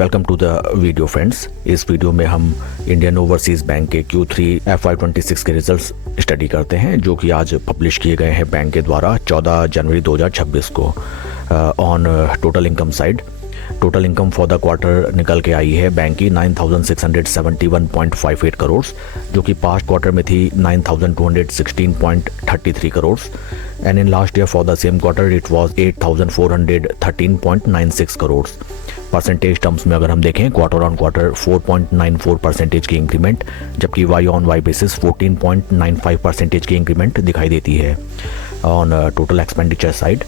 Welcome to the video friends. इस video में हम इंडियन ओवरसीज़ बैंक के Q3 FY26 के रिजल्ट्स स्टडी करते हैं, जो कि आज पब्लिश किए गए हैं बैंक के द्वारा 14 जनवरी 2026 को। On total income side, total income for the quarter निकल के आई है बैंक की 9671.58 करोड़, जो कि पास्ट क्वार्टर में थी 9216.33 crore, and in last year for the same quarter it was 8413.96 crore. Percentage terms में अगर हम देखें, क्वार्टर ऑन क्वार्टर 4.94% की इंक्रीमेंट, जबकि वाई ऑन वाई बेसिस 14.95% की इंक्रीमेंट दिखाई देती है। On total expenditure side,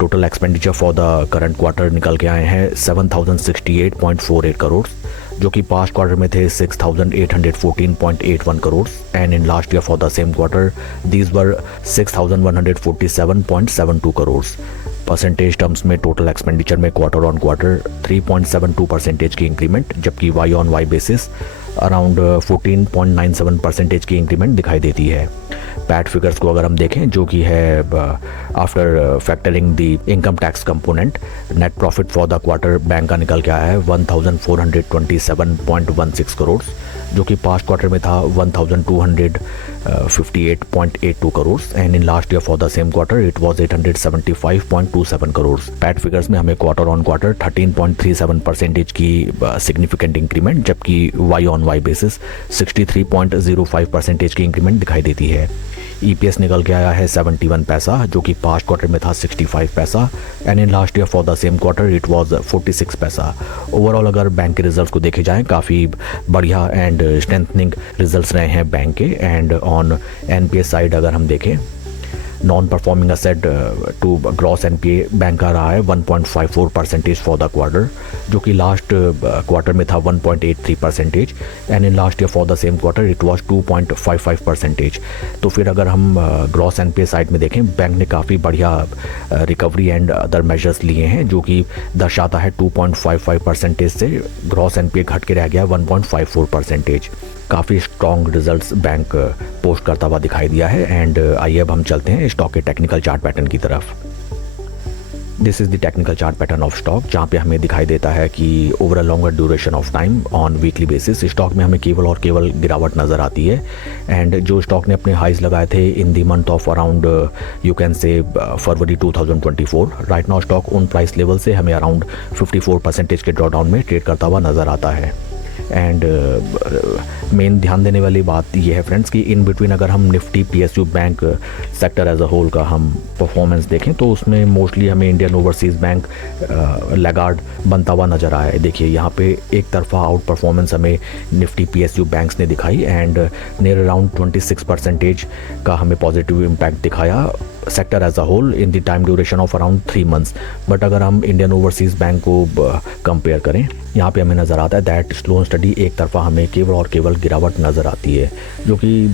total expenditure for the current quarter निकल के आए हैं 7068.48 करोड़, जो कि पास्ट क्वार्टर में थे 6814.81 crore, and in last year for the same quarter these were 6147.72 crore. Percentage terms में टोटल एक्सपेंडिचर में क्वार्टर ऑन क्वार्टर 3.72% की इंक्रीमेंट, जबकि Y on Y basis around 14.97% की इंक्रीमेंट दिखाई देती है। पैट फिगर्स को अगर हम देखें, जो कि है after factoring the income tax component, net profit for the quarter bank का निकल के आया है 1427.16 करोड़, जो कि पास्ट क्वार्टर में था 1258.82 crore, and in last year for the same quarter it was 875.27 crore. PAT figures में हमें क्वार्टर ऑन क्वार्टर 13.37% की सिग्निफिकेंट इंक्रीमेंट, जबकि वाई ऑन वाई बेसिस 63.05% की इंक्रीमेंट दिखाई देती है। EPS निकल के आया है 71 पैसा, जो कि पास्ट क्वार्टर में था 65 पैसा, and in last year for the same quarter it was 46 पैसा। ओवरऑल अगर बैंक के रिजल्ट्स को देखे जाएं, काफ़ी बढ़िया एंड स्ट्रेंथनिंग रिजल्ट्स रहे हैं बैंक के। एंड ऑन NPA साइड अगर हम देखें, non performing asset to gross NPA bank का रहा है 1.54% फॉर द क्वार्टर, जो कि लास्ट क्वार्टर में था 1.83%, and in last year for the same quarter it was 2.55%। तो फिर अगर हम ग्रॉस NPA साइड में देखें, बैंक ने काफ़ी बढ़िया रिकवरी एंड अदर मेजर्स लिए हैं, जो कि दर्शाता है 2.55% से ग्रॉस NPA घट के रह गया 1.54%। काफ़ी स्ट्रॉन्ग रिजल्ट्स बैंक पोस्ट करता हुआ दिखाई दिया है। एंड आइए अब हम चलते हैं स्टॉक के टेक्निकल चार्ट पैटर्न की तरफ। This is the technical chart pattern of stock, जहाँ पे हमें दिखाई देता है कि over a longer duration of time on weekly basis stock में हमें केवल और केवल गिरावट नज़र आती है। एंड जो स्टॉक ने अपने हाइज लगाए थे in the month of around you can say February 2024, right now stock उन प्राइस लेवल से हमें अराउंड 54% के ड्रॉडाउन में ट्रेड करता हुआ नज़र आता है। एंड मेन ध्यान देने वाली बात यह है फ्रेंड्स कि इन बिटवीन अगर हम Nifty PSU bank sector as a whole का हम परफॉर्मेंस देखें, तो उसमें मोस्टली हमें इंडियन ओवरसीज़ बैंक लैगार्ड बनता हुआ नज़र आया है। देखिए यहाँ पे एक तरफा आउट परफॉर्मेंस हमें निफ्टी PSU बैंक्स ने दिखाई, एंड नियर अराउंड 26% का हमें पॉजिटिव इम्पैक्ट दिखाया sector as a whole in the time duration of around 3 months. But अगर हम इंडियन ओवरसीज़ बैंक को कंपेयर करें, यहाँ पे हमें नज़र आता है दैट स्लो स्टडी एक तरफा हमें केवल और केवल गिरावट नज़र आती है, जो कि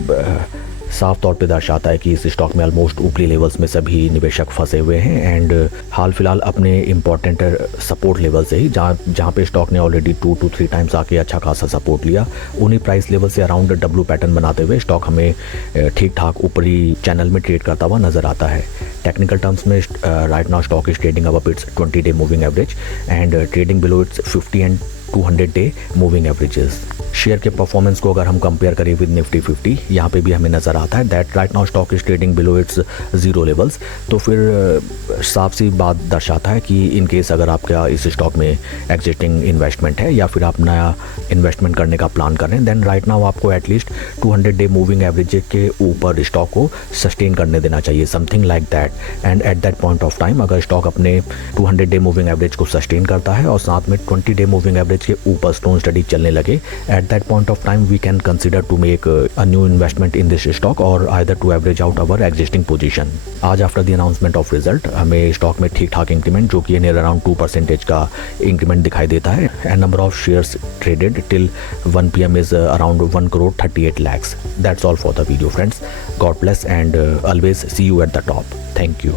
साफ तौर पे दर्शाता है कि इस स्टॉक में ऑलमोस्ट ऊपरी लेवल्स में सभी निवेशक फंसे हुए हैं। एंड हाल फिलहाल अपने इम्पॉर्टेंट सपोर्ट लेवल से ही जहाँ पे स्टॉक ने ऑलरेडी 2 to 3 टाइम्स आके अच्छा खासा सपोर्ट लिया, उन्हीं प्राइस लेवल से अराउंड W पैटर्न बनाते हुए स्टॉक हमें ठीक ठाक ऊपरी चैनल में ट्रेड करता हुआ नज़र आता है। टेक्निकल टर्म्स में right now stock is trading above it's 20-day moving average and trading below it's 50 and 200-day moving averages. Share के परफॉर्मेंस को अगर हम कंपेयर करें विद निफ्टी 50, यहाँ पे भी हमें नज़र आता है that right now stock is trading below it's 0 levels. तो फिर साफ सी बात दर्शाता है कि इन केस अगर आपका इस स्टॉक में एग्जिस्टिंग इन्वेस्टमेंट है या फिर आप नया इन्वेस्टमेंट करने का प्लान कर रहे हैं, देन राइट नाउ आपको एटलीस्ट 200-day मूविंग एवरेज के ऊपर स्टॉक को सस्टेन करने देना चाहिए, something like that. And at that point of time अगर स्टॉक अपने 200-day मूविंग एवरेज को सस्टेन करता है और साथ में 20-day मूविंग एवरेज के ऊपर स्लो स्टडी चलने लगे, at that point of time we can consider to make a new investment in this stock or either to average out our existing position. आज after the announcement of result हमें stock में ठीक ठाक increment, जो कि near around 2% का increment दिखाई देता है। And number of shares traded till 1 PM is around 1,38 lakhs. That's all for the video friends. God bless and always see you at the top. Thank you.